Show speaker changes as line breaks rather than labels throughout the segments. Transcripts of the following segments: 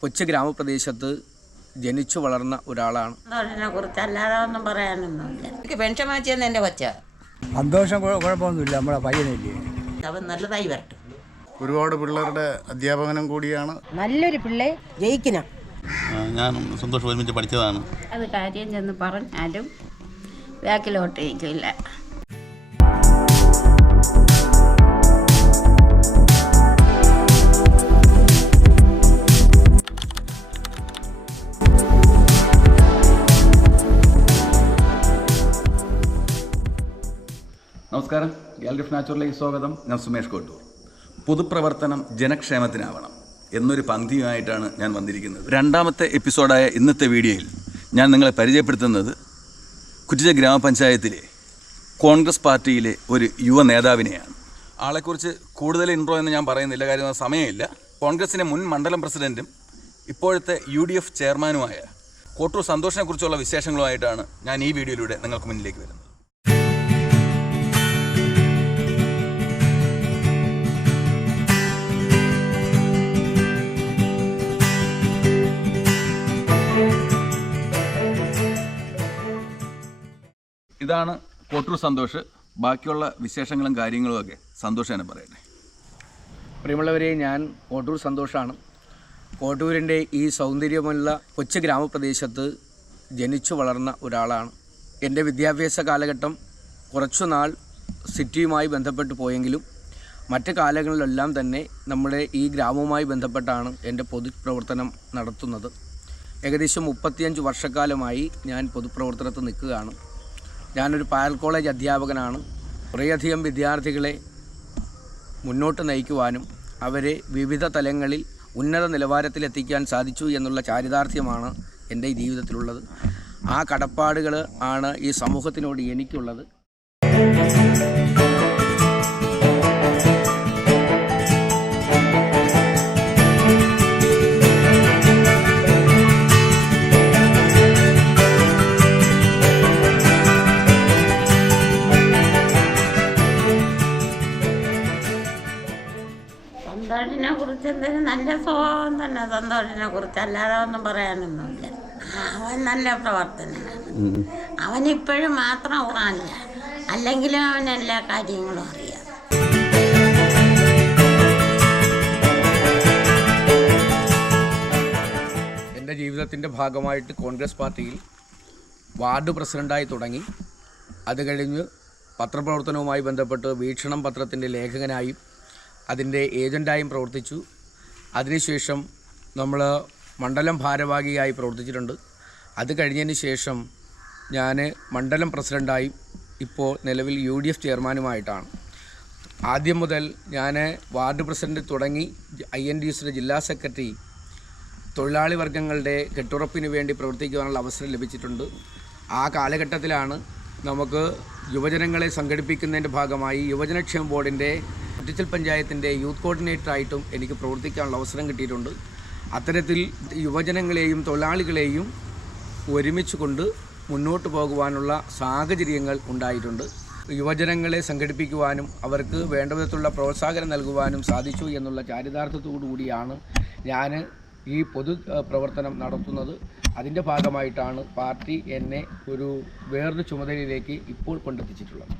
കൊച്ചു ഗ്രാമപ്രദേശത്ത് ജനിച്ചു വളർന്ന ഒരാളാണ്.
കുറിച്ച് അല്ലാതെ ഒന്നും പറയാനൊന്നുമില്ല.
എനിക്ക് പെൻഷൻ വാങ്ങിച്ചെന്ന് എന്റെ കൊച്ച.
സന്തോഷം കുഴ- കുഴപ്പമൊന്നുമില്ല. നമ്മളെ പയ്യനില്ലേ?
അവൻ നല്ലതായി വരട്ടെ.
ഒരുപാട് പിള്ളേരുടെ അധ്യാപകനും കൂടിയാണ്.
നല്ലൊരു പിള്ളേ ജയിക്കണം.
ഞാൻ സന്തോഷം ഒരുമിച്ച് പഠിച്ചതാണ്.
അത് കാര്യം ചെന്ന് പറഞ്ഞാലും ബാക്കിലോട്ട് ഇരിക്കില്ല
നമസ്കാരം. ഗാലറി ഓഫ് നാച്ചുറലേക്ക് സ്വാഗതം. ഞാൻ സുമേഷ് കോട്ടൂർ. പൊതുപ്രവർത്തനം ജനക്ഷേമത്തിനാവണം എന്നൊരു പങ്ക്തിയുമായിട്ടാണ് ഞാൻ വന്നിരിക്കുന്നത്. രണ്ടാമത്തെ എപ്പിസോഡായ ഇന്നത്തെ വീഡിയോയിൽ ഞാൻ നിങ്ങളെ പരിചയപ്പെടുത്തുന്നത് കുറ്റിച്ച ഗ്രാമപഞ്ചായത്തിലെ കോൺഗ്രസ് പാർട്ടിയിലെ ഒരു യുവ നേതാവിനെയാണ്. ആളെക്കുറിച്ച് കൂടുതൽ ഇൻട്രോ എന്ന് ഞാൻ പറയുന്നില്ല കാര്യം സമയമില്ല. കോൺഗ്രസിന്റെ മുൻ മണ്ഡലം പ്രസിഡന്റും ഇപ്പോഴത്തെ യു ഡി എഫ് ചെയർമാനുമായ കോട്ടൂർ സന്തോഷിനെക്കുറിച്ചുള്ള വിശേഷങ്ങളുമായിട്ടാണ് ഞാൻ ഈ വീഡിയോയിലൂടെ നിങ്ങൾക്ക് മുന്നിലേക്ക് വരുന്നത്. ഇതാണ് കോട്ടൂർ സന്തോഷ്. ബാക്കിയുള്ള വിശേഷങ്ങളും കാര്യങ്ങളും ഒക്കെ തന്നെ പറയട്ടെ
പ്രിയമുള്ളവരെ ഞാൻ കോട്ടൂർ സന്തോഷാണ്. കോട്ടൂരിന്റെ ഈ സൗന്ദര്യമുള്ള കൊച്ചു ഗ്രാമപ്രദേശത്ത് ജനിച്ചു വളർന്ന ഒരാളാണ്. എന്റെ വിദ്യാഭ്യാസ കാലഘട്ടം കുറച്ചു നാൾ സിറ്റിയുമായി ബന്ധപ്പെട്ട് പോയെങ്കിലും മറ്റ് കാലങ്ങളിലെല്ലാം തന്നെ നമ്മുടെ ഈ ഗ്രാമവുമായി ബന്ധപ്പെട്ടാണ് എന്റെ പൊതുപ്രവർത്തനം നടത്തുന്നത്. ഏകദേശം മുപ്പത്തിയഞ്ച് വർഷക്കാലമായി ഞാൻ പൊതുപ്രവർത്തനത്തിൽ നിൽക്കുകയാണ്. ഞാനൊരു പായൽ കോളേജ് അധ്യാപകനാണ്. കുറേയധികം വിദ്യാർത്ഥികളെ മുന്നോട്ട് നയിക്കുവാനും അവരെ വിവിധ തലങ്ങളിൽ ഉന്നത നിലവാരത്തിലെത്തിക്കാൻ സാധിച്ചു എന്നുള്ള ചാരിതാർത്ഥ്യമാണ് എന്റെ ജീവിതത്തിലുള്ളത്. ആ കടപ്പാടുകൾ ആണ് ഈ സമൂഹത്തിനോട് എനിക്കുള്ളത്.
എന്തെങ്കിലും നല്ല സ്വഭാവം തന്നെ സന്തോഷിനെ കുറിച്ച് അല്ലാതെ ഒന്നും പറയാനൊന്നുമില്ല. അവൻ നല്ല പ്രവർത്തനമാണ്. അവനിപ്പോഴും മാത്രം ഉറങ്ങില്ല അല്ലെങ്കിലും അവൻ എല്ലാ കാര്യങ്ങളും അറിയാം.
എന്റെ ജീവിതത്തിന്റെ ഭാഗമായിട്ട് കോൺഗ്രസ് പാർട്ടിയിൽ വാർഡ് പ്രസിഡന്റായി തുടങ്ങി. അത് കഴിഞ്ഞ് പത്രപ്രവർത്തനവുമായി ബന്ധപ്പെട്ട് വീക്ഷണം പത്രത്തിന്റെ ലേഖകനായും അതിന്റെ ഏജന്റായും പ്രവർത്തിച്ചു. അതിനുശേഷം നമ്മൾ മണ്ഡലം ഭാരവാഹിയായി പ്രവർത്തിച്ചിട്ടുണ്ട്. അത് കഴിഞ്ഞതിന് ശേഷം ഞാൻ മണ്ഡലം പ്രസിഡന്റായി ഇപ്പോൾ നിലവിൽ യു ഡി എഫ് ചെയർമാനുമായിട്ടാണ്. ആദ്യം മുതൽ ഞാൻ വാർഡ് പ്രസിഡന്റ് തുടങ്ങി ഐ എൻ ഡി എസിന്റെ ജില്ലാ സെക്രട്ടറി തൊഴിലാളി വർഗങ്ങളുടെ കെട്ടുറപ്പിന് വേണ്ടി പ്രവർത്തിക്കുവാനുള്ള അവസരം ലഭിച്ചിട്ടുണ്ട്. ആ കാലഘട്ടത്തിലാണ് നമുക്ക് യുവജനങ്ങളെ സംഘടിപ്പിക്കുന്നതിന്റെ ഭാഗമായി യുവജനക്ഷേമ ബോർഡിന്റെ കുറ്റിച്ചൽ പഞ്ചായത്തിന്റെ യൂത്ത് കോർഡിനേറ്ററായിട്ടും എനിക്ക് പ്രവർത്തിക്കാനുള്ള അവസരം കിട്ടിയിട്ടുണ്ട്. അത്തരത്തിൽ യുവജനങ്ങളെയും തൊഴിലാളികളെയും ഒരുമിച്ച് കൊണ്ട് മുന്നോട്ട് പോകുവാനുള്ള സാഹചര്യങ്ങൾ ഉണ്ടായിട്ടുണ്ട്. യുവജനങ്ങളെ സംഘടിപ്പിക്കുവാനും അവർക്ക് വേണ്ട വിധത്തിലുള്ള പ്രോത്സാഹനം നൽകുവാനും സാധിച്ചു എന്നുള്ള ചാരിതാർത്ഥത്തോടു കൂടിയാണ് ഞാൻ ഈ പൊതു പ്രവർത്തനം നടത്തുന്നത്. അതിന്റെ ഭാഗമായിട്ടാണ് പാർട്ടി എന്നെ ഒരു വേറൊരു ചുമതലയിലേക്ക് ഇപ്പോൾ കൊണ്ടെത്തിച്ചിട്ടുള്ളത്.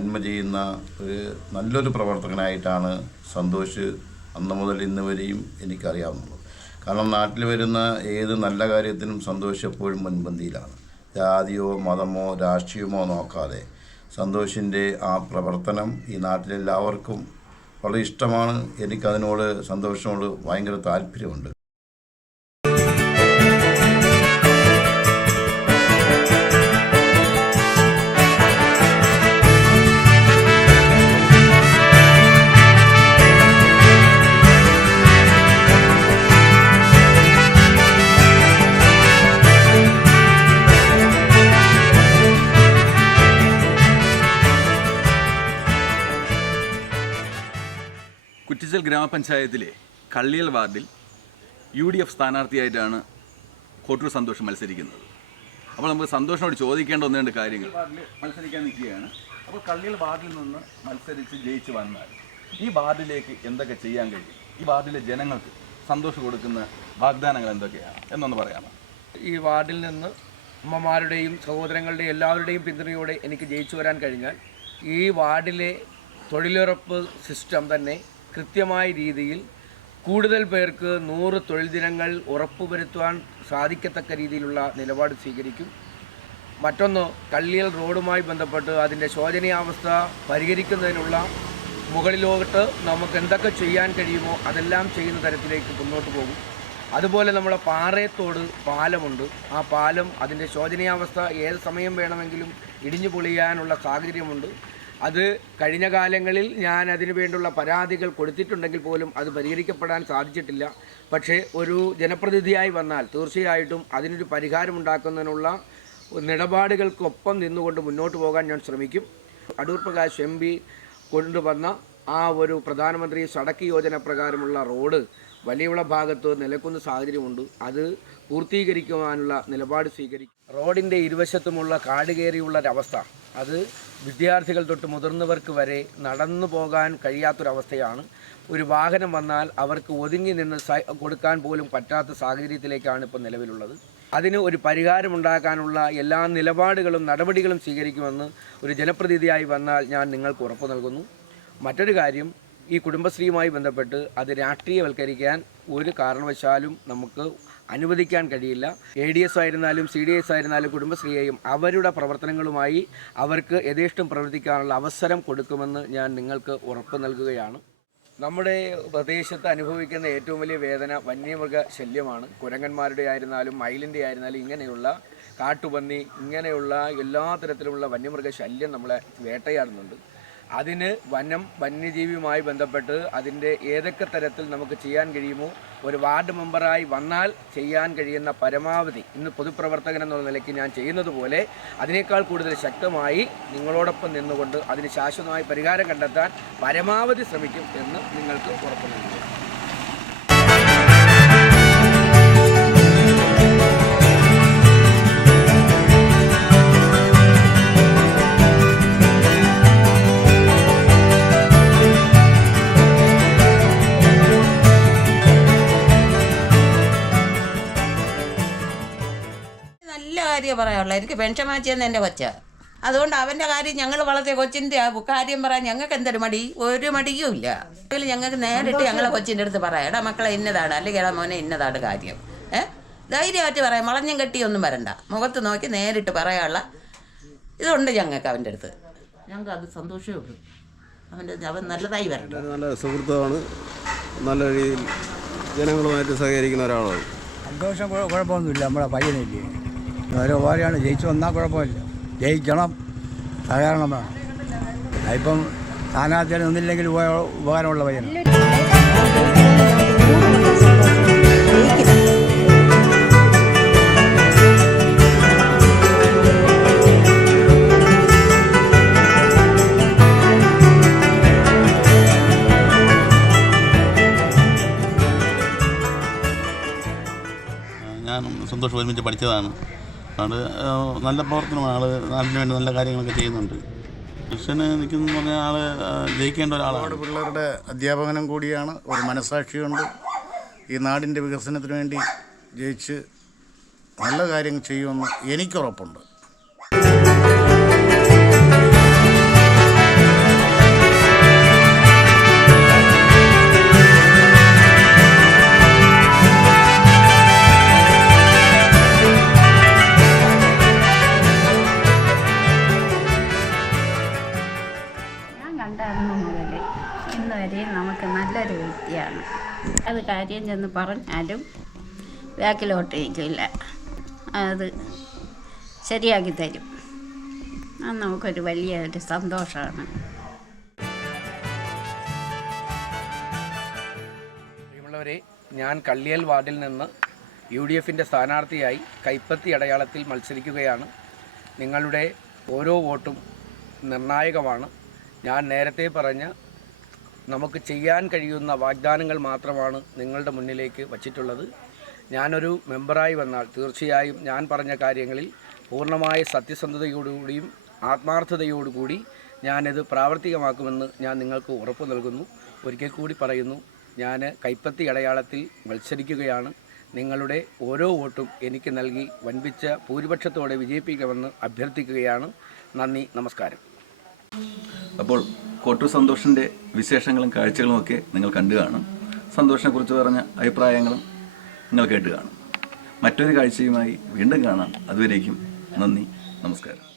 നന്മ ചെയ്യുന്ന ഒരു നല്ലൊരു പ്രവർത്തകനായിട്ടാണ് സന്തോഷ് അന്ന് മുതൽ ഇന്ന് വരെയും എനിക്കറിയാവുന്നത്. കാരണം നാട്ടിൽ വരുന്ന ഏത് നല്ല കാര്യത്തിനും സന്തോഷ് എപ്പോഴും മുൻപന്തിയിലാണ്. ജാതിയോ മതമോ രാഷ്ട്രീയമോ നോക്കാതെ സന്തോഷിന്റെ ആ പ്രവർത്തനം ഈ നാട്ടിലെല്ലാവർക്കും വളരെ ഇഷ്ടമാണ്. എനിക്കതിനോട് സന്തോഷിനോട് ഭയങ്കര താല്പര്യമുണ്ട്.
കുറ്റിച്ചൽ ഗ്രാമപഞ്ചായത്തിലെ കള്ളിയൽ വാർഡിൽ യു ഡി എഫ് സ്ഥാനാർത്ഥിയായിട്ടാണ് കോട്ടൂർ സന്തോഷം മത്സരിക്കുന്നത്. അപ്പോൾ നമുക്ക് സന്തോഷനോട് ചോദിക്കേണ്ട ഒന്ന് രണ്ട് കാര്യങ്ങൾ മത്സരിക്കാൻ നിൽക്കുകയാണ്. അപ്പോൾ കള്ളിയൽ വാർഡിൽ നിന്ന് മത്സരിച്ച് ജയിച്ച് വന്നാൽ ഈ വാർഡിലേക്ക് എന്തൊക്കെ ചെയ്യാൻ കഴിയും? ഈ വാർഡിലെ ജനങ്ങൾക്ക് സന്തോഷം കൊടുക്കുന്ന വാഗ്ദാനങ്ങൾ എന്തൊക്കെയാണ്? എന്നൊന്ന് പറയാമോ?
ഈ വാർഡിൽ നിന്ന് അമ്മമാരുടെയും സഹോദരങ്ങളുടെയും എല്ലാവരുടെയും പിന്തുണയോടെ എനിക്ക് ജയിച്ചു വരാൻ കഴിഞ്ഞാൽ ഈ വാർഡിലെ തൊഴിലുറപ്പ് സിസ്റ്റം തന്നെ കൃത്യമായ രീതിയിൽ കൂടുതൽ പേർക്ക് നൂറ് തൊഴിൽ ദിനങ്ങൾ ഉറപ്പുവരുത്തുവാൻ സാധിക്കത്തക്ക രീതിയിലുള്ള നിലപാട് സ്വീകരിക്കും. മറ്റൊന്ന് കള്ളിയൽ റോഡുമായി ബന്ധപ്പെട്ട് അതിന്റെ ശോചനീയാവസ്ഥ പരിഹരിക്കുന്നതിനുള്ള മുകളിലോട്ട് നമുക്ക് എന്തൊക്കെ ചെയ്യാൻ കഴിയുമോ അതെല്ലാം ചെയ്യുന്ന തരത്തിലേക്ക് മുന്നോട്ട് പോകും. അതുപോലെ നമ്മുടെ പാറയത്തോട് പാലമുണ്ട്. ആ പാലം അതിന്റെ ശോചനീയാവസ്ഥ ഏത് സമയം വേണമെങ്കിലും ഇടിഞ്ഞു പൊളിയാനുള്ള സാഹചര്യമുണ്ട്. അത് കഴിഞ്ഞ കാലങ്ങളിൽ ഞാൻ അതിനു വേണ്ടുള്ള പരാതികൾ കൊടുത്തിട്ടുണ്ടെങ്കിൽ പോലും അത് പരിഹരിക്കപ്പെടാൻ സാധിച്ചിട്ടില്ല. പക്ഷേ ഒരു ജനപ്രതിനിധിയായി വന്നാൽ തീർച്ചയായിട്ടും അതിനൊരു പരിഹാരം ഉണ്ടാക്കുന്നതിനുള്ള നിലപാടുകൾക്കൊപ്പം നിന്നുകൊണ്ട് മുന്നോട്ട് പോകാൻ ഞാൻ ശ്രമിക്കും. അടൂർ പ്രകാശ് എം പി കൊണ്ടുവന്ന ആ ഒരു പ്രധാനമന്ത്രി സടക്ക് യോജന പ്രകാരമുള്ള റോഡ് വലിയുള്ള ഭാഗത്ത് നിലക്കുന്ന സാഹചര്യമുണ്ട്. അത് പൂർത്തീകരിക്കുവാനുള്ള നിലപാട് സ്വീകരിക്കും. റോഡിന്റെ ഇരുവശത്തുമുള്ള കാട് കയറിയുള്ള ഒരവസ്ഥ. അത് വിദ്യാർത്ഥികൾ തൊട്ട് മുതിർന്നവർക്ക് വരെ നടന്നു പോകാൻ കഴിയാത്തൊരവസ്ഥയാണ്. ഒരു വാഹനം വന്നാൽ അവർക്ക് ഒതുങ്ങി നിന്ന് കൊടുക്കാൻ പോലും പറ്റാത്ത സാഹചര്യത്തിലേക്കാണ് ഇപ്പോൾ നിലവിലുള്ളത്. അതിന് ഒരു പരിഹാരമുണ്ടാക്കാനുള്ള എല്ലാ നിലപാടുകളും നടപടികളും സ്വീകരിക്കുമെന്ന് ഒരു ജനപ്രതിനിധിയായി വന്നാൽ ഞാൻ നിങ്ങൾക്ക് ഉറപ്പു നൽകുന്നു. മറ്റൊരു കാര്യം ഈ കുടുംബശ്രീയുമായി ബന്ധപ്പെട്ട് അത് രാഷ്ട്രീയവൽക്കരിക്കാൻ ഒരു കാരണവശാലും നമുക്ക് അനുവദിക്കാൻ കഴിയില്ല. എ ഡി എസ് ആയിരുന്നാലും സി ഡി എസ് ആയിരുന്നാലും കുടുംബശ്രീയെയും അവരുടെ പ്രവർത്തനങ്ങളുമായി അവർക്ക് യഥേഷ്ടം പ്രവർത്തിക്കാനുള്ള അവസരം കൊടുക്കുമെന്ന് ഞാൻ നിങ്ങൾക്ക് ഉറപ്പ് നൽകുകയാണ്. നമ്മുടെ പ്രദേശത്ത് അനുഭവിക്കുന്ന ഏറ്റവും വലിയ വേദന വന്യമൃഗ ശല്യമാണ്. കുരങ്ങന്മാരുടെ ആയിരുന്നാലും മയിലിന്റെ ആയിരുന്നാലും ഇങ്ങനെയുള്ള കാട്ടുപന്നി ഇങ്ങനെയുള്ള എല്ലാ തരത്തിലുമുള്ള വന്യമൃഗ ശല്യം നമ്മളെ വേട്ടയാടുന്നുണ്ട്. അതിന് വനം വന്യജീവിയുമായി ബന്ധപ്പെട്ട് അതിന്റെ ഏതൊക്കെ തരത്തിൽ നമുക്ക് ചെയ്യാൻ കഴിയുമോ ഒരു വാർഡ് മെമ്പറായി വന്നാൽ ചെയ്യാൻ കഴിയുന്ന പരമാവധി ഇന്ന് പൊതുപ്രവർത്തകൻ എന്നുള്ള നിലയ്ക്ക് ഞാൻ ചെയ്യുന്നത് പോലെ അതിനേക്കാൾ കൂടുതൽ ശക്തമായി നിങ്ങളോടൊപ്പം നിന്നുകൊണ്ട് അതിന് ശാശ്വതമായി പരിഹാരം കണ്ടെത്താൻ പരമാവധി ശ്രമിക്കും എന്ന് നിങ്ങൾക്ക് ഉറപ്പ് നൽകുന്നു.
നല്ല കാര്യം പറയാനുള്ളത് എനിക്ക് പെൻഷൻ മാറ്റിയെന്ന് എന്റെ കൊച്ച. അതുകൊണ്ട് അവന്റെ കാര്യം ഞങ്ങൾ വളർത്തിയ കൊച്ചിന്റെ ആ കാര്യം പറയാൻ ഞങ്ങൾക്ക് എന്തൊരു മടി? ഒരു മടിയും ഇല്ല. ഞങ്ങൾക്ക് നേരിട്ട് ഞങ്ങളെ കൊച്ചിന്റെ അടുത്ത് പറയാം. എടാ മക്കളെ ഇന്നതാണ്. അല്ലെങ്കിൽ എടാ മോനെ ഇന്നതാണ് കാര്യം. ഏ? ധൈര്യമായിട്ട് പറയാം. വളഞ്ഞും കെട്ടിയൊന്നും വരണ്ട. മുഖത്ത് നോക്കി നേരിട്ട് പറയാനുള്ള ഇതുണ്ട് ഞങ്ങൾക്ക് അവന്റെ അടുത്ത്. ഞങ്ങൾക്ക് അത് സന്തോഷമേ ഉള്ളൂ. അവന്റെ അവൻ നല്ലതായി വരട്ടെ.
നല്ല സുഹൃത്തുമാണ് നല്ല രീതിയിൽ ജനങ്ങളുമായിട്ട് സഹകരിക്കുന്ന ഒരാളാണ്.
സന്തോഷം കുഴ- കുഴപ്പമൊന്നുമില്ല. നമ്മളെ പയ്യനില്ലേ. ഓരോ ഓരെയാണ് ജയിച്ചു വന്നാൽ കുഴപ്പമില്ല. ജയിക്കണം. സഹകരണം വേണം അതിപ്പം സ്ഥാനാർത്ഥികൾ നിന്നില്ലെങ്കിൽ ഉപ- ഉപകാരമുള്ള പയ്യനാണ്
ഞാൻ സന്തോഷം ഒരുമിച്ച് പഠിച്ചതാണ്. അതുകൊണ്ട് നല്ല പ്രവർത്തനമാണ്. ആൾ നാടിന് വേണ്ടി നല്ല കാര്യങ്ങളൊക്കെ ചെയ്യുന്നുണ്ട്. കൃഷ്ണന് നിൽക്കുന്ന പറഞ്ഞാൽ ആൾ ജയിക്കേണ്ട ഒരാളാണ്.
പിള്ളേരുടെ അധ്യാപകനും കൂടിയാണ്. ഒരു മനസാക്ഷിയുണ്ട് ഈ നാടിന്റെ വികസനത്തിന് വേണ്ടി ജയിച്ച് നല്ല കാര്യങ്ങൾ ചെയ്യുമെന്ന് എനിക്കുറപ്പുണ്ട്.
വരെയും നമുക്ക് നല്ലൊരു വ്യക്തിയാണ്. അത് കാര്യം ചെന്ന് പറഞ്ഞാലും വാക്കിലോട്ടിരിക്കില്ല അത് ശരിയാക്കി തരും. അത് നമുക്കൊരു വലിയ ഒരു സന്തോഷമാണ്
ഞാൻ കള്ളിയൽ വാർഡിൽ നിന്ന് യു ഡി എഫിന്റെ സ്ഥാനാർത്ഥിയായി കൈപ്പത്തി അടയാളത്തിൽ മത്സരിക്കുകയാണ്. നിങ്ങളുടെ ഓരോ വോട്ടും നിർണായകമാണ്. ഞാൻ നേരത്തെ പറഞ്ഞ നമുക്ക് ചെയ്യാൻ കഴിയുന്ന വാഗ്ദാനങ്ങൾ മാത്രമാണ് നിങ്ങളുടെ മുന്നിലേക്ക് വച്ചിട്ടുള്ളത്. ഞാനൊരു മെമ്പറായി വന്നാൽ തീർച്ചയായും ഞാൻ പറഞ്ഞ കാര്യങ്ങളിൽ പൂർണമായ സത്യസന്ധതയോടുകൂടിയും ആത്മാർത്ഥതയോടുകൂടി ഞാനത് പ്രാവർത്തികമാക്കുമെന്ന് ഞാൻ നിങ്ങൾക്ക് ഉറപ്പ് നൽകുന്നു. ഒരിക്കൽ കൂടി പറയുന്നു ഞാൻ കൈപ്പത്തി അടയാളത്തിൽ മത്സരിക്കുകയാണ്. നിങ്ങളുടെ ഓരോ വോട്ടും എനിക്ക് നൽകി വൻപിച്ച ഭൂരിപക്ഷത്തോടെ വിജയിപ്പിക്കുമെന്ന് അഭ്യർത്ഥിക്കുകയാണ്. നന്ദി നമസ്കാരം.
അപ്പോൾ കോട്ടൂർ സന്തോഷിന്റെ വിശേഷങ്ങളും കാഴ്ചകളും ഒക്കെ നിങ്ങൾ കണ്ടു കാണും. സന്തോഷിനെ കുറിച്ച് പറഞ്ഞ അഭിപ്രായങ്ങളും നിങ്ങൾ കേട്ട് കാണും. മറ്റൊരു കാഴ്ചയുമായി വീണ്ടും കാണാം. അതുവരേക്കും നന്ദി നമസ്കാരം.